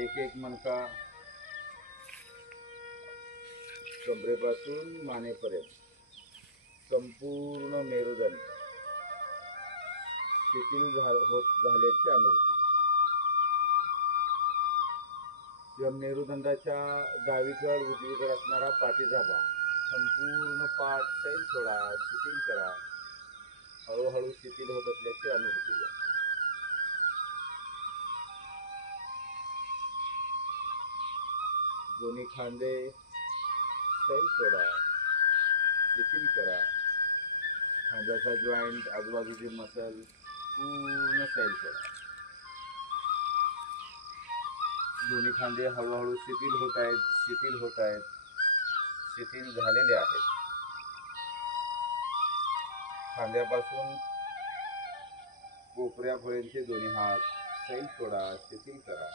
एक एक मणका कमरेपासून मानेपर्यंत संपूर्ण मेरुदंड शिथिल होत झाल्याची अनुभूती. या मेरुदंडाच्या डावीकड उजवीकड असणारा पाठीचा भाग संपूर्ण पाठ सैल सोडा, शिथिल करा. हळूहळू शिथिल होत असल्याची अनुभूती घ्या. दोन्ही खांदे सैल सोडा, शिथिल करा. खांद्याचा जॉईंट, आजूबाजूचे मसल पूर्ण सैल सोडा. दोन्ही खांदे हळूहळू शिथिल होत आहेत, शिथिल होत आहेत, शिथिल झालेले आहेत. खांद्यापासून कोपऱ्यापर्यंतचे दोन्ही हात सैल सोडा, शिथिल करा.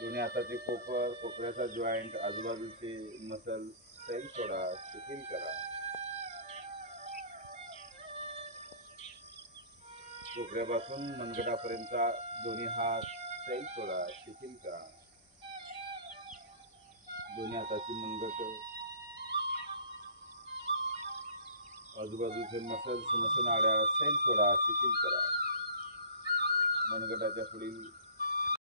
दोन्ही हाताचे कोपर, कोपऱ्याचा जॉईंट, आजूबाजूचे मसल सैल सोडा, शिथिल करा. कोपऱ्यापासून मनगटापर्यंतचा दोन्ही हात सैल सोडा, शिथिल करा. दोन्ही हाताची मनगट, आजूबाजूचे मसल्स, नसनाड्या सैल सोडा, शिथिल करा. मनगटाच्या पुढील